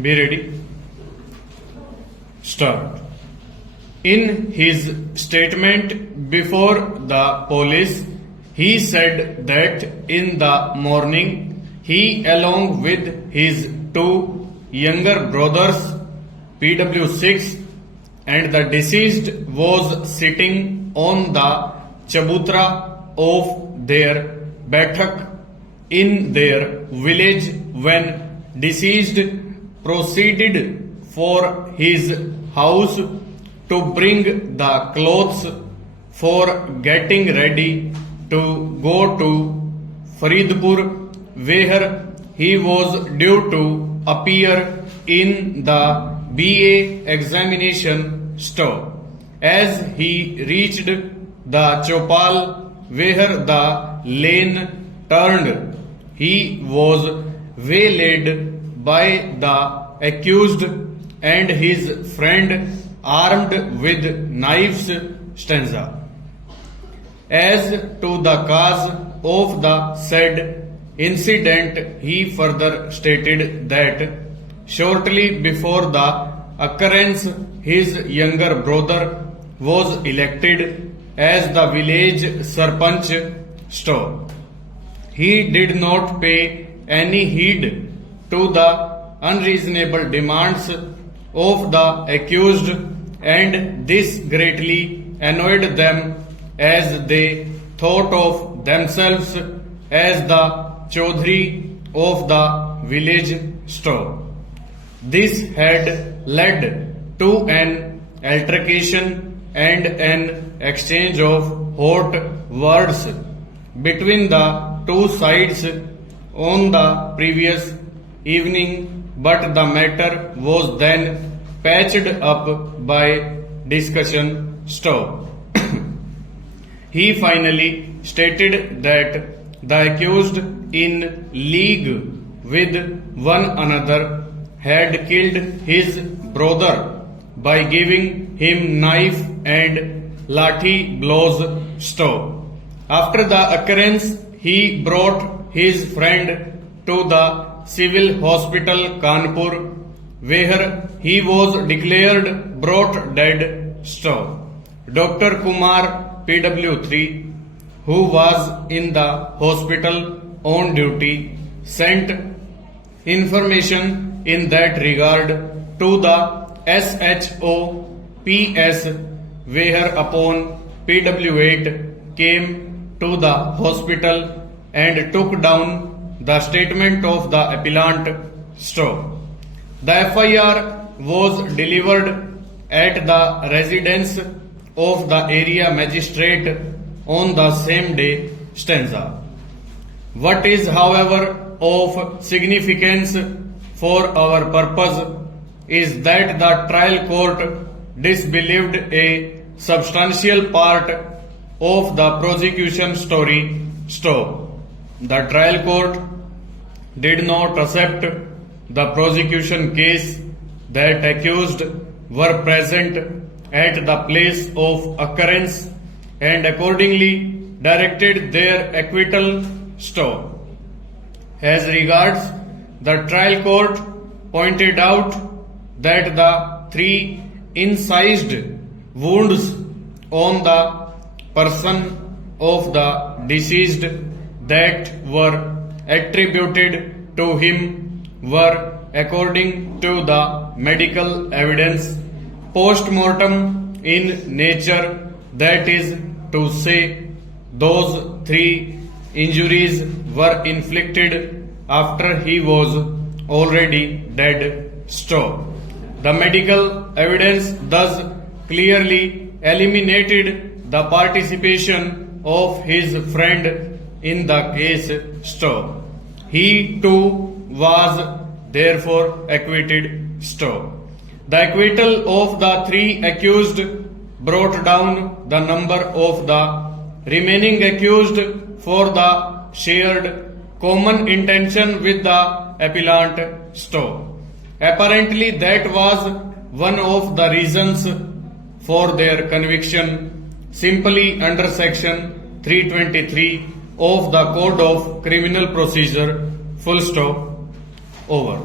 Be ready. Start. In his statement before the police, he said that in the morning he, along with his two younger brothers, PW6, and the deceased, was sitting on the chabutra of their baithak in their village when deceased proceeded for his house to bring the clothes for getting ready to go to Faridpur, where he was due to appear in the BA examination store. As he reached the Chopal where the lane turned, he was waylaid by the accused and his friend armed with knives. Stanza. As to the cause of the said incident, he further stated that shortly before the occurrence, his younger brother was elected as the village sarpanch. He did not pay any heed to the unreasonable demands of the accused, and this greatly annoyed them, as they thought of themselves as the chaudhry of the village store. This had led to an altercation and an exchange of hot words between the two sides on the previous evening, but the matter was then patched up by discussion. He finally stated that the accused, in league with one another, had killed his brother by giving him knife and lathi blows. After the occurrence, he brought his friend to the civil hospital Kanpur, where he was declared brought dead. Dr. Kumar, PW3, who was in the hospital on duty, sent information in that regard to the SHO PS, whereupon PW8 came to the hospital and took down the statement of the appellant. The FIR was delivered at the residence of the area magistrate on the same day. What is, however, of significance for our purpose is that the trial court disbelieved a substantial part of the prosecution story. The trial court did not accept the prosecution case that accused were present at the place of occurrence and accordingly directed their acquittal. As regards the trial court pointed out that the 3 incised wounds on the person of the deceased that were attributed to him were, according to the medical evidence, post-mortem in nature, that is to say, those 3 injuries were inflicted after he was already dead. The medical evidence thus clearly eliminated the participation of his friend in the case. He too was therefore acquitted. The acquittal of the 3 accused brought down the number of the remaining accused for the shared common intention with the appellant. Apparently that was one of the reasons for their conviction, simply under section 323 of the Code of Criminal Procedure. Over.